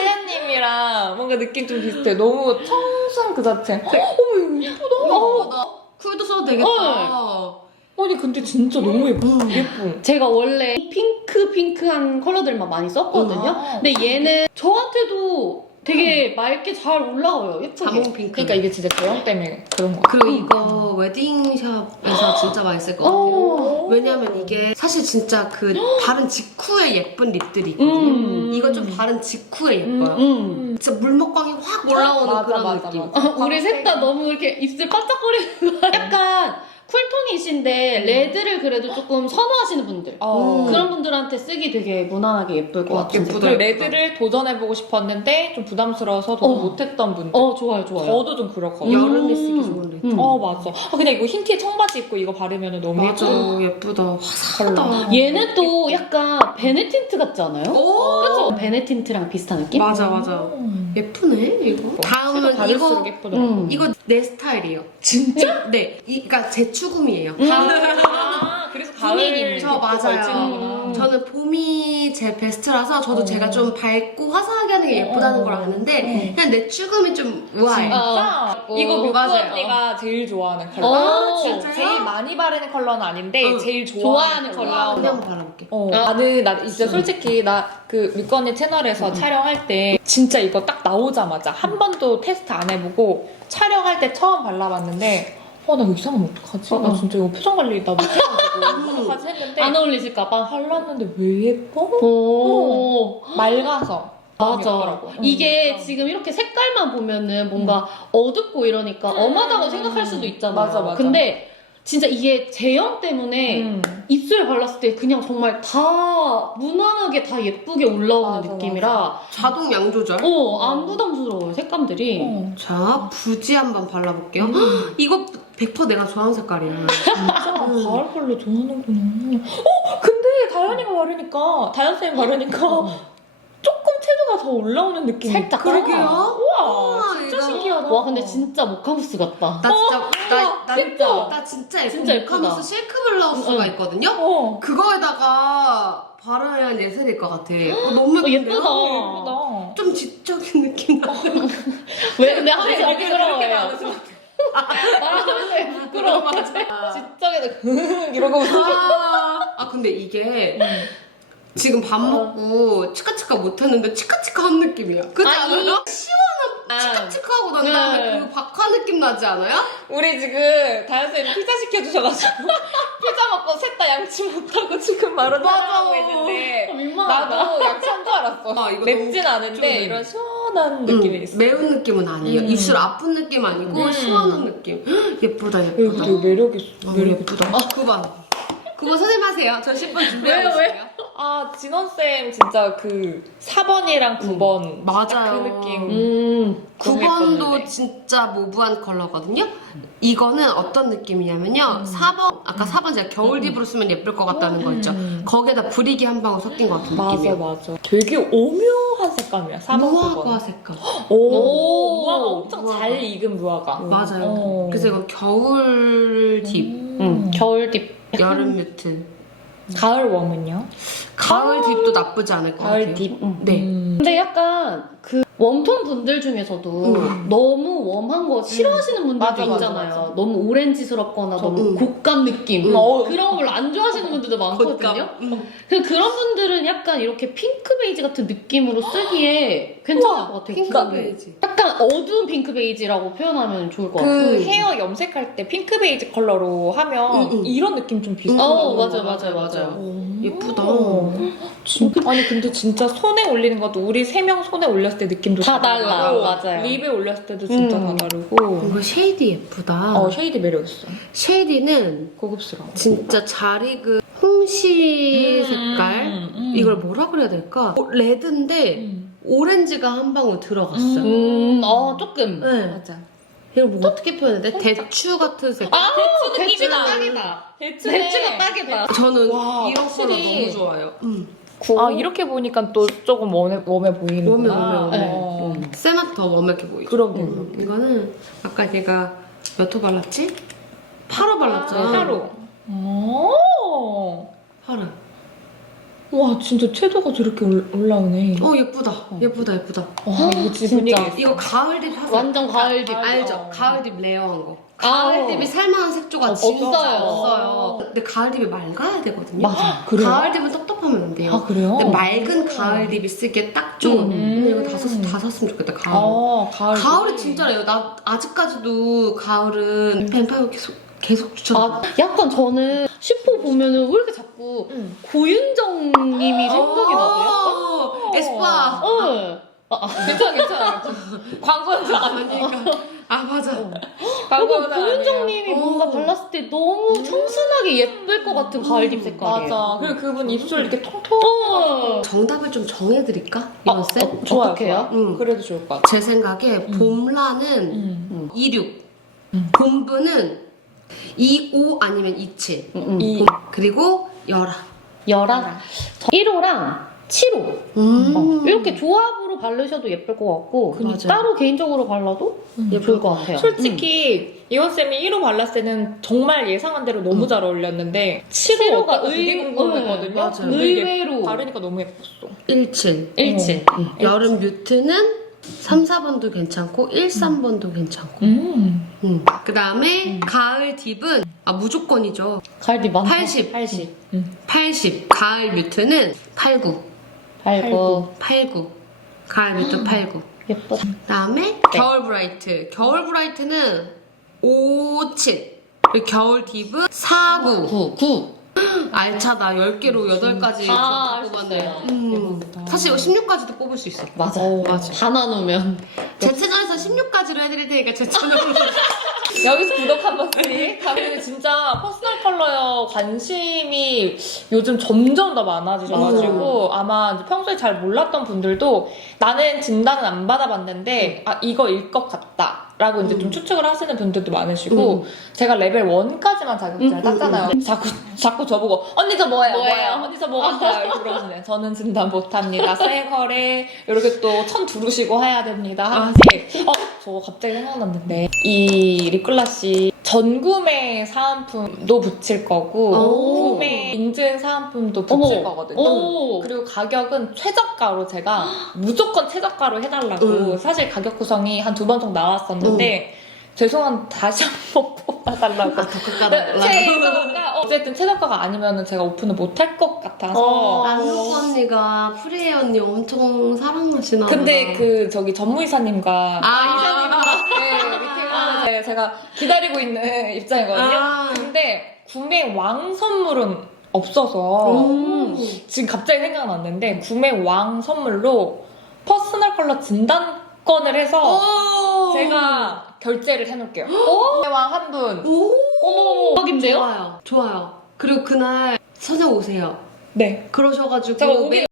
Speaker 1: 사야님이랑 뭔가 느낌 좀 비슷해. 너무 청순 그 자체. 어머 이거 예쁘다.
Speaker 2: 예쁘다. 쿨도 써도 되겠다.
Speaker 1: 아니 근데 진짜 너무 예뻐.
Speaker 2: 음.
Speaker 1: 예뻐.
Speaker 3: 제가 원래 핑크 핑크한 컬러들만 많이 썼거든요.
Speaker 1: 아.
Speaker 3: 근데 얘는 저한테도 되게 맑게 잘 올라와요. 예쁘게.
Speaker 2: 자몽 핑크.
Speaker 1: 그러니까 이게 진짜 제형 때문에 그런 거.
Speaker 2: 그리고 이거 웨딩샵에서 진짜 많이 쓸 것 같아요.
Speaker 3: 어.
Speaker 2: 왜냐면 이게 사실 진짜 그 바른 직후에 예쁜 립들이 있거든요.
Speaker 3: 음.
Speaker 2: 이거 좀 바른 직후에 예뻐요.
Speaker 3: 음.
Speaker 2: 진짜 물먹광이 확 올라오는
Speaker 1: 맞아,
Speaker 2: 그런
Speaker 1: 맞아,
Speaker 2: 느낌.
Speaker 1: 맞아.
Speaker 3: 우리 셋 다 너무 이렇게 입술 반짝거리는 거. 약간 쿨톤이신데 레드를 그래도 조금 선호하시는 분들.
Speaker 1: 어.
Speaker 3: 그런 분들한테 쓰기 되게 무난하게 예쁠 것
Speaker 2: 어,
Speaker 3: 같은
Speaker 2: 예쁘다.
Speaker 1: 그리고 레드를 도전해보고 싶었는데 좀 부담스러워서 도전
Speaker 3: 어.
Speaker 1: 못했던 분들.
Speaker 3: 어, 좋아요, 좋아요.
Speaker 1: 저도 좀 그렇거든요.
Speaker 3: 음.
Speaker 2: 여름에 쓰기 좋은 립.
Speaker 3: 음.
Speaker 1: 어 맞아. 아, 근데 이거 흰 티에 청바지 입고 이거 바르면 너무
Speaker 2: 맞아,
Speaker 1: 예뻐.
Speaker 2: 예쁘다.
Speaker 1: 컬러.
Speaker 2: 화사하다.
Speaker 3: 얘는 또 약간 베네틴트 같지 않아요?
Speaker 2: 오!
Speaker 3: 그쵸? 베네틴트랑 비슷한 느낌?
Speaker 2: 맞아, 맞아.
Speaker 1: 음.
Speaker 2: 예쁘네, 이거. 다음은 이거.
Speaker 1: 바를수록 예쁘더라고.
Speaker 3: 음.
Speaker 2: 이거 내 스타일이에요.
Speaker 1: 진짜?
Speaker 2: 네. 이, 그러니까 제 추금이에요.
Speaker 1: 아, 그래서 가을
Speaker 2: 저 맞아요.
Speaker 3: 음.
Speaker 2: 저는 봄이 제 베스트라서 저도
Speaker 1: 어.
Speaker 2: 제가 좀 밝고 화사하게 하는 게 예쁘다는
Speaker 1: 어.
Speaker 2: 걸 아는데
Speaker 1: 어.
Speaker 2: 그냥 내 추금이 좀 우아해.
Speaker 1: 진짜?
Speaker 3: 어.
Speaker 1: 이거 뮤크
Speaker 2: 맞아요.
Speaker 1: 언니가 제일 좋아하는 컬러.
Speaker 3: 어,
Speaker 2: 진짜요?
Speaker 1: 제일 많이 바르는 컬러는 아닌데
Speaker 2: 응.
Speaker 1: 제일 좋아하는,
Speaker 3: 좋아하는
Speaker 1: 컬러.
Speaker 3: 컬러.
Speaker 2: 언니 한번 발라볼게.
Speaker 1: 어,
Speaker 3: 어.
Speaker 1: 나는 나 진짜 솔직히 나 그 뮤크 언니 채널에서 촬영할 때 진짜 이거 딱 나오자마자 한 번도 테스트 안 해보고 촬영할 때 처음 발라봤는데 어 나 이거 이상하면 어떡하지?
Speaker 3: 어,
Speaker 1: 나
Speaker 3: 어.
Speaker 1: 진짜 이거 표정 관리 나 못해가지고 어떡하지 했는데
Speaker 3: 안 어울리실까봐.
Speaker 1: 발랐는데 왜 예뻐?
Speaker 3: 오.
Speaker 1: 맑아서 마음이
Speaker 3: 맞아.
Speaker 1: 없더라고.
Speaker 3: 이게
Speaker 1: 음.
Speaker 3: 지금 이렇게 색깔만 보면은 뭔가 어둡고 이러니까 엄하다고 생각할 수도 있잖아요.
Speaker 1: 맞아, 맞아.
Speaker 3: 근데 진짜 이게 제형 때문에
Speaker 1: 음.
Speaker 3: 입술에 발랐을 때 그냥 정말 다 무난하게 다 예쁘게 올라오는
Speaker 1: 맞아,
Speaker 3: 느낌이라
Speaker 2: 자동 양 조절.
Speaker 3: 어, 안 부담스러워요, 색감들이.
Speaker 1: 어.
Speaker 2: 자, 부지 한번 발라볼게요.
Speaker 1: 음.
Speaker 2: 이거 백 퍼센트 내가 좋아하는 색깔이야.
Speaker 1: 진짜
Speaker 2: 음.
Speaker 1: 가을 컬러 좋아하는구나. 어 근데 다현이가 바르니까 다현 쌤이 바르니까 조금 채도가 더 올라오는 느낌.
Speaker 3: 살짝.
Speaker 2: 그러게요.
Speaker 1: 우와,
Speaker 2: 우와,
Speaker 1: 진짜
Speaker 2: 이거.
Speaker 1: 신기하다.
Speaker 3: 와, 근데 진짜 모카무스 같다.
Speaker 2: 나 진짜 나, 나,
Speaker 3: 진짜.
Speaker 2: 나 진짜 예쁜
Speaker 3: 진짜 예쁘다.
Speaker 2: 모카무스 실크 블라우스가
Speaker 3: 응.
Speaker 2: 있거든요.
Speaker 1: 어.
Speaker 2: 그거에다가 바르면 예술일 것 같아. 어, 너무
Speaker 3: 어,
Speaker 2: 예쁜데요?
Speaker 3: 예쁘다.
Speaker 1: 예쁘다.
Speaker 2: 좀 지적인 느낌 나는.
Speaker 3: 왜? 근데 하면서
Speaker 2: 이렇게
Speaker 3: 부끄러워요.
Speaker 2: 나눠서.
Speaker 3: 말하면서 부끄러워.
Speaker 1: 진짜게 이러고 웃어.
Speaker 2: 아, 아 근데 이게 지금 밥 먹고 치카치카 못했는데 치카치카한 느낌이야. 그렇지
Speaker 3: 아, 이-
Speaker 2: 않아요? 시원한 치카치카하고 난 다음에
Speaker 3: 네.
Speaker 2: 그 박하 느낌 나지 않아요?
Speaker 1: 우리 지금 다현 쌤이 피자 시켜주셔가지고 피자 먹고 셋 다 양치 못하고 지금 바로
Speaker 2: 맞아.
Speaker 1: 촬영하고 있는데
Speaker 3: 민망하다.
Speaker 1: 나도 양치한 줄 알았어.
Speaker 2: 아, 이거
Speaker 1: 맵진
Speaker 2: 너무
Speaker 1: 않은데
Speaker 2: 좀-
Speaker 1: 이런 시원한 느낌이
Speaker 2: 음,
Speaker 1: 있어.
Speaker 2: 매운 느낌은 아니에요.
Speaker 1: 음.
Speaker 2: 입술 아픈 느낌 아니고
Speaker 1: 음.
Speaker 2: 시원한 느낌. 예쁘다
Speaker 1: 이거
Speaker 2: 예쁘다.
Speaker 1: 되게 매력 있어.
Speaker 2: 아,
Speaker 1: 매력
Speaker 2: 예쁘다. 아, 구 번. 구 번 선생님 하세요. 저 십 번 준비하고
Speaker 1: 왜요, 왜?
Speaker 2: 있어요.
Speaker 1: 아 진원쌤 진짜 그 사 번이랑 구 번
Speaker 2: 맞아요.
Speaker 1: 그 느낌.
Speaker 3: 음.
Speaker 2: 구
Speaker 1: 너무
Speaker 2: 번도
Speaker 1: 예뻤는데.
Speaker 2: 진짜 모브한 컬러거든요. 이거는 어떤 느낌이냐면요.
Speaker 1: 음.
Speaker 2: 사 번, 아까 사 번 제가 겨울 딥으로 쓰면 예쁠 것 같다는 거 있죠.
Speaker 1: 음.
Speaker 2: 거기에다 브릭이 한 방울 섞인 것 같은
Speaker 1: 맞아
Speaker 2: 느낌이에요.
Speaker 1: 맞아. 되게 오묘한 색감이야. 사 번, 구
Speaker 2: 무화과
Speaker 1: 번.
Speaker 2: 색깔.
Speaker 1: 오,
Speaker 3: 오,
Speaker 1: 무화과 엄청
Speaker 2: 무화과.
Speaker 1: 잘 익은 무화과.
Speaker 2: 맞아요.
Speaker 1: 어.
Speaker 2: 그래서 이건 겨울 딥,
Speaker 3: 음. 겨울 딥.
Speaker 2: 여름 뮤트.
Speaker 1: 가을 웜은요?
Speaker 2: 가을 딥도 나쁘지 않을 것
Speaker 1: 가을
Speaker 2: 같아요.
Speaker 1: 딥.
Speaker 3: 음.
Speaker 2: 네.
Speaker 1: 음.
Speaker 3: 근데 약간 그 웜톤 분들 중에서도
Speaker 2: 음.
Speaker 3: 너무 웜한 거 싫어하시는 분들도
Speaker 1: 맞아, 맞아,
Speaker 3: 있잖아요.
Speaker 1: 맞아.
Speaker 3: 너무 오렌지스럽거나
Speaker 2: 저,
Speaker 3: 너무
Speaker 2: 음.
Speaker 3: 곶감 느낌.
Speaker 2: 음.
Speaker 1: 어.
Speaker 3: 그런 걸 안 좋아하시는 분들도 많거든요.
Speaker 2: 곶감. 음.
Speaker 3: 그 그런 분들은 약간 이렇게 핑크 베이지 같은 느낌으로 쓰기에 괜찮을
Speaker 1: 우와,
Speaker 3: 것 같아요.
Speaker 2: 핑크
Speaker 3: 기분이.
Speaker 2: 베이지.
Speaker 3: 약간 어두운 핑크 베이지라고 표현하면 좋을 것 같아요.
Speaker 1: 그
Speaker 2: 음.
Speaker 1: 헤어 염색할 때 핑크 베이지 컬러로 하면
Speaker 2: 음, 음.
Speaker 1: 이런 느낌 좀 비슷해.
Speaker 3: 어, 맞아요, 맞아요, 맞아요.
Speaker 2: 예쁘다.
Speaker 1: 진짜. 아니 근데 진짜 손에 올리는 것도 우리 세 명 손에 올렸을 때 느낌도
Speaker 3: 다 달라.
Speaker 1: 다르고,
Speaker 3: 맞아요.
Speaker 1: 립에 올렸을 때도 진짜
Speaker 3: 음.
Speaker 1: 다 다르고.
Speaker 2: 이거 쉐이디 예쁘다.
Speaker 1: 어 쉐이드 매력 있어.
Speaker 2: 쉐이디는
Speaker 1: 고급스러워.
Speaker 2: 진짜 잘 익은 홍시
Speaker 1: 음,
Speaker 2: 색깔
Speaker 1: 음.
Speaker 2: 이걸 뭐라 그래야 될까? 어, 레드인데
Speaker 1: 음.
Speaker 2: 오렌지가 한 방울 들어갔어.
Speaker 1: 음.
Speaker 3: 음, 어, 조금.
Speaker 2: 네.
Speaker 1: 맞아.
Speaker 2: 이걸 뭐 어떻게 표현해야 돼? 대추 같은 색깔.
Speaker 1: 아, 대추
Speaker 3: 대추가
Speaker 1: 느낌이다.
Speaker 3: 딱이다.
Speaker 1: 대추네.
Speaker 3: 대추가 딱이다.
Speaker 2: 저는
Speaker 1: 와,
Speaker 2: 이런 컬러
Speaker 1: 확실히.
Speaker 2: 너무 좋아요. 음.
Speaker 1: 아, 이렇게 보니까 또 조금 웜해, 웜해 보이는구나.
Speaker 2: 웜해, 웜해, 웜해.
Speaker 1: 어.
Speaker 3: 음.
Speaker 2: 쎄나 더 웜하게 보이죠.
Speaker 1: 그러게.
Speaker 2: 음, 이거는 아까 얘가 몇 호 발랐지? 팔 호 발랐잖아.
Speaker 1: 따로. 오.
Speaker 2: 팔 호.
Speaker 1: 와, 진짜 채도가 저렇게 올- 올라오네.
Speaker 2: 어 예쁘다. 예쁘다 예쁘다.
Speaker 1: 와, 이거 진짜 분위기 있어.
Speaker 2: 이거 가을딥 하세요.
Speaker 3: 완전 가을딥.
Speaker 2: 알죠?
Speaker 1: 어.
Speaker 2: 가을딥 레어한 거.
Speaker 3: 아,
Speaker 2: 가을딥이 살만한 색조가
Speaker 3: 어,
Speaker 2: 진짜
Speaker 3: 없어요.
Speaker 2: 없어요. 근데 가을딥이 맑아야 되거든요.
Speaker 3: 맞아.
Speaker 1: 그래요?
Speaker 2: 가을딥은 떡떡하면 안 돼요.
Speaker 1: 아, 그래요?
Speaker 2: 근데 맑은 가을딥이 쓰기에 딱 좋은.
Speaker 1: 음.
Speaker 2: 이거 다, 샀, 다 샀으면 좋겠다. 가을.
Speaker 1: 아, 가을.
Speaker 2: 가을이 진짜래요. 나 아직까지도 가을은 뱀파이어 계속 계속 추천.
Speaker 3: 아, 약간 저는 슈퍼 보면은 왜 이렇게 자꾸
Speaker 1: 응.
Speaker 3: 고윤정 님이 생각이 나세요?
Speaker 2: 어, 에스파.
Speaker 3: 어. 아, 아.
Speaker 1: 괜찮아, 괜찮아. 광고는 좀
Speaker 2: 아니니까. 아 맞아.
Speaker 3: 약간 고윤정 님이
Speaker 2: 어.
Speaker 3: 뭔가 발랐을 때 너무 청순하게 예쁠 것 같은 가을딥 색깔이에요.
Speaker 1: 맞아. 그리고 그분 입술 이렇게 통통.
Speaker 3: 어.
Speaker 2: 정답을 좀 정해드릴까? 이번
Speaker 3: 어,
Speaker 2: 셋?
Speaker 3: 어,
Speaker 1: 좋아요.
Speaker 3: 어떻게 해요?
Speaker 2: 응.
Speaker 1: 그래도 좋을 것 같아.
Speaker 2: 제 생각에 봄라는
Speaker 1: 음.
Speaker 2: 이십육,
Speaker 1: 음.
Speaker 2: 봄부는 이십오 아니면 이십칠,
Speaker 3: 음, 음.
Speaker 1: 이
Speaker 2: 그리고 열화.
Speaker 3: 열화. 저 일 호랑 칠 호.
Speaker 2: 음.
Speaker 3: 어, 이렇게 조합으로 바르셔도 예쁠 것 같고
Speaker 2: 그니까요.
Speaker 3: 따로 개인적으로 발라도
Speaker 1: 음.
Speaker 3: 예쁠 것 같아요.
Speaker 1: 솔직히 이원쌤이 일 호 발랐을 때는 정말 예상한 대로 너무
Speaker 2: 음.
Speaker 1: 잘 어울렸는데 칠 호
Speaker 3: 칠 호가
Speaker 1: 어떨까 되게
Speaker 3: 의-
Speaker 1: 궁금했거든요.
Speaker 2: 음, 맞아요.
Speaker 1: 근데 이게
Speaker 3: 의외로
Speaker 1: 바르니까 너무 예뻤어.
Speaker 2: 일칠.
Speaker 3: 일칠.
Speaker 2: 여름 뮤트는 삼, 사 번도 괜찮고 일, 삼 번도 괜찮고.
Speaker 1: 음.
Speaker 2: 음. 그 다음에 가을 딥은 아 무조건이죠.
Speaker 3: 가을딥 많다.
Speaker 2: 팔십.
Speaker 3: 팔십.
Speaker 2: 팔십. 가을 뮤트는 팔십구.
Speaker 3: 팔구.
Speaker 2: 팔십구. 가을 뮤트 팔십구.
Speaker 3: 예뻐.
Speaker 2: 그 다음에 겨울 브라이트. 겨울 브라이트는 오십칠. 그리고 겨울 딥은 사십구.
Speaker 3: 구. 구.
Speaker 2: 알차다. 열 개로 여덟 가지
Speaker 3: 다
Speaker 2: 뽑았네.
Speaker 3: 할 수 있어요.
Speaker 2: 음. 사실 이거 십육 가지도 뽑을 수 있어.
Speaker 3: 맞아.
Speaker 1: 어,
Speaker 2: 맞아.
Speaker 3: 다 나누면.
Speaker 2: 제 채널에서 십육 가지로 해드릴 테니까 제 채널로.
Speaker 1: 여기서 구독 한 번씩. 그리고 진짜 퍼스널 컬러에 관심이 요즘 점점 더 많아지셔가지고 아마 이제 평소에 잘 몰랐던 분들도 나는 진단은 안 받아봤는데 아 이거일 것 같다. 라고 이제 좀
Speaker 2: 음.
Speaker 1: 추측을 하시는 분들도 많으시고
Speaker 2: 음.
Speaker 1: 제가 레벨 일까지만 자격증을
Speaker 3: 음,
Speaker 1: 땄잖아요.
Speaker 2: 음,
Speaker 1: 자꾸 자꾸 저보고 언니 저 뭐예요?
Speaker 3: 뭐예요?
Speaker 1: 언니 저 뭐 같아요? 이렇게 물어보시네. 저는 진단 못합니다. 셀컬에 이렇게 또 천 두르시고 해야 됩니다. 하는데 어, 저 갑자기 생각났는데 이 립글라시 전구매 사은품도 붙일 거고
Speaker 2: 오.
Speaker 1: 구매 인증 사은품도 붙일
Speaker 3: 어머.
Speaker 1: 거거든요.
Speaker 3: 오.
Speaker 1: 그리고 가격은 최저가로 제가 무조건 최저가로 해달라고
Speaker 2: 음.
Speaker 1: 사실 가격 구성이 한 두 번 정도 나왔었는데 죄송한 다시 한번 뽑아달라고
Speaker 2: 아, 더 끝까지.
Speaker 1: 최저가 어쨌든 최저가가 아니면 제가 오픈을 못할 것 같아서
Speaker 3: 어.
Speaker 2: 안록 언니가 프리에 언니 엄청 사랑하시나
Speaker 1: 근데
Speaker 2: 보다.
Speaker 1: 그 저기 전무 이사님과
Speaker 2: 아,
Speaker 1: 이사님과 네, 미팅을 네, 제가 기다리고 있는 입장이거든요.
Speaker 2: 아.
Speaker 1: 근데 구매 왕 선물은 없어서
Speaker 2: 음.
Speaker 1: 지금 갑자기 생각났는데 구매 왕 선물로 퍼스널 컬러 진단권을 해서
Speaker 2: 오.
Speaker 1: 제가 결제를 해놓을게요. 구매 왕 한 분.
Speaker 2: 오.
Speaker 3: 어머, 대박인데요?
Speaker 2: 좋아요. 좋아요. 그리고 그날 선영 오세요.
Speaker 1: 네.
Speaker 2: 그러셔가지고
Speaker 1: 제가 오기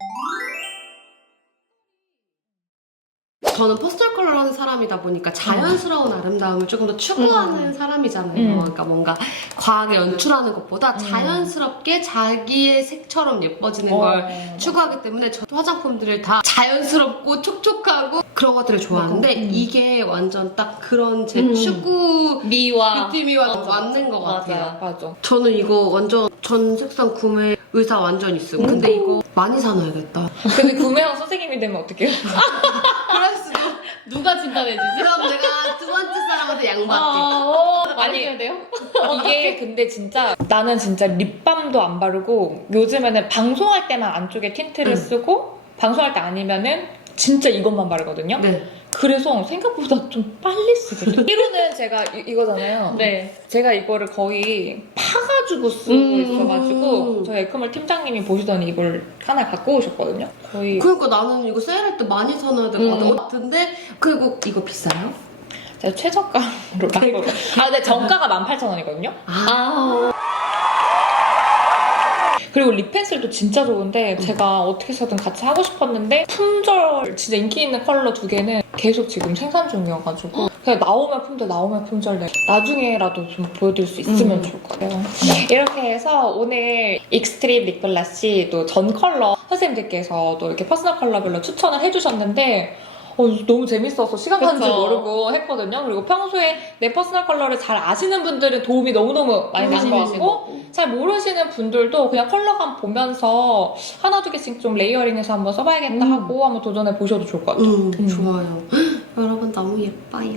Speaker 2: 저는 퍼스널 컬러를 하는 사람이다 보니까 자연스러운 아름다움을 조금 더 추구하는 사람이잖아요.
Speaker 1: 음.
Speaker 2: 그러니까 뭔가 과하게 연출하는 것보다
Speaker 1: 음.
Speaker 2: 자연스럽게 자기의 색처럼 예뻐지는
Speaker 1: 어.
Speaker 2: 걸 추구하기 때문에 저도 화장품들을 다 자연스럽고 촉촉하고 그런 것들을 좋아하는데
Speaker 1: 음.
Speaker 2: 이게 완전 딱 그런 제
Speaker 3: 음.
Speaker 2: 추구
Speaker 3: 미와.
Speaker 2: 느낌이 완전
Speaker 3: 맞아,
Speaker 2: 맞는 것
Speaker 3: 맞아.
Speaker 2: 같아요.
Speaker 1: 맞아.
Speaker 2: 저는 이거 완전 전 색상 구매 의사 완전 있음. 근데 이거 많이 사놔야겠다.
Speaker 1: 근데 구매 왕 선생님이 되면 어떡해요?
Speaker 2: 그럴 수도.
Speaker 3: 누가 진단해주지?
Speaker 2: 그럼 내가 두 번째 사람한테 양보할게.
Speaker 3: 아, 어,
Speaker 1: 아니,
Speaker 3: 많이 해야 돼요?
Speaker 1: 이게 근데 진짜 나는 진짜 립밤도 안 바르고 요즘에는 방송할 때만 안쪽에 틴트를
Speaker 2: 응.
Speaker 1: 쓰고 방송할 때 아니면은 진짜 이것만 바르거든요.
Speaker 2: 네.
Speaker 1: 그래서 생각보다 좀 빨리 쓰게 돼요. 일 호는 제가 이, 이거잖아요.
Speaker 3: 네.
Speaker 1: 제가 이거를 거의 파가지고 쓰고
Speaker 2: 음.
Speaker 1: 있어가지고 저희 에크멀 팀장님이 보시더니 이걸 하나 갖고 오셨거든요. 거의
Speaker 2: 그러니까 나는 이거 세일할 때 많이 사놔야 될 것
Speaker 3: 음.
Speaker 2: 같은데 그리고 이거 비싸요?
Speaker 1: 제가 최저가로 나고 아 근데 정가가 만 팔천 원이거든요.
Speaker 3: 아.
Speaker 1: 그리고 립 펜슬도 진짜 좋은데 제가 어떻게 해서든 같이 하고 싶었는데 품절 진짜 인기 있는 컬러 두 개는 계속 지금 생산 중이어가지고 그냥 나오면 품절 나오면 품절 내 나중에라도 좀 보여드릴 수 있으면
Speaker 2: 음.
Speaker 1: 좋을 거예요. 이렇게 해서 오늘 익스트림 립글라시 또 전 컬러 선생님들께서 또 이렇게 퍼스널 컬러별로 추천을 해주셨는데 어, 너무 재밌어서 시간 가는 줄
Speaker 3: 그쵸.
Speaker 1: 모르고 했거든요. 그리고 평소에 내 퍼스널 컬러를 잘 아시는 분들은 도움이 너무너무 많이 되실 것 같고 잘 모르시는 분들도 그냥 컬러감 보면서 하나 두 개씩 좀 레이어링해서 한번 써봐야겠다
Speaker 3: 음.
Speaker 1: 하고 한번 도전해 보셔도 좋을 것 같아요.
Speaker 2: 음,
Speaker 1: 음.
Speaker 2: 좋아요. 여러분 너무 예뻐요.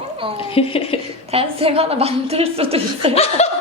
Speaker 1: 다현쌤 하나 만들 수도 있어요.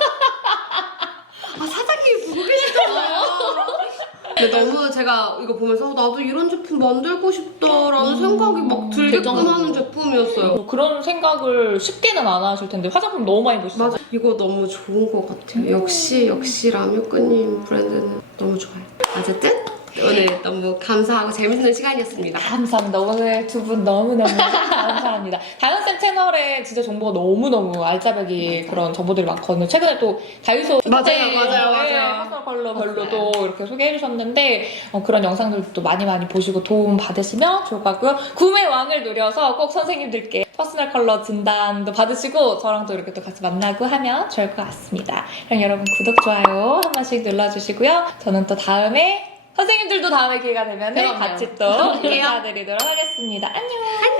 Speaker 2: 아 사장님이 보고 계시잖아요. 근데 너무 제가 이거 보면서 어, 나도 이런 제품 만들고 싶다라는 생각이 막 들게끔
Speaker 3: 대단하다.
Speaker 2: 하는 제품이었어요.
Speaker 1: 뭐 그런 생각을 쉽게는 안 하실 텐데 화장품 너무 많이 보시잖아요.
Speaker 2: 맞아. 이거 너무 좋은 것 같아요. 역시 역시 라뮤꾸님 브랜드는 너무 좋아요. 어쨌든 오늘 너무 감사하고 재밌는 시간이었습니다.
Speaker 1: 감사합니다. 오늘 두 분 너무너무 감사합니다. 다현쌤 채널에 진짜 정보가 너무너무 알짜배기 그런 정보들이 많거든요. 최근에 또 다이소
Speaker 2: 맞아요,
Speaker 1: 네,
Speaker 2: 맞아요,
Speaker 1: 네,
Speaker 2: 맞아요.
Speaker 1: 퍼스널 컬러 별로도 이렇게 소개해주셨는데 어, 그런 영상들도 많이 많이 보시고 도움 받으시면 좋을 것 같고요. 구매 왕을 노려서 꼭 선생님들께 퍼스널 컬러 진단도 받으시고 저랑 또 이렇게 또 같이 만나고 하면 좋을 것 같습니다. 그럼 여러분 구독, 좋아요 한 번씩 눌러주시고요. 저는 또 다음에 선생님들도 다음에 기회가 되면
Speaker 3: 그럼요.
Speaker 1: 같이 또 인사드리도록 하겠습니다. 안녕.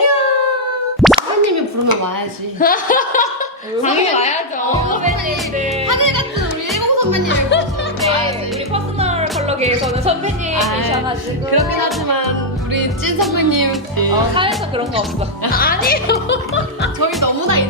Speaker 2: 사장님이 부르면 와야지.
Speaker 1: 당연히 와야죠. 선배님들.
Speaker 2: 하늘 같은 우리 일공 선배님을
Speaker 1: 네, 우리 퍼스널 컬러계에서는 선배님이셔가지고.
Speaker 2: 그렇긴 하지만 우리 찐 선배님
Speaker 1: 어, 사회에서 그런 거 없어.
Speaker 2: 저희 너무나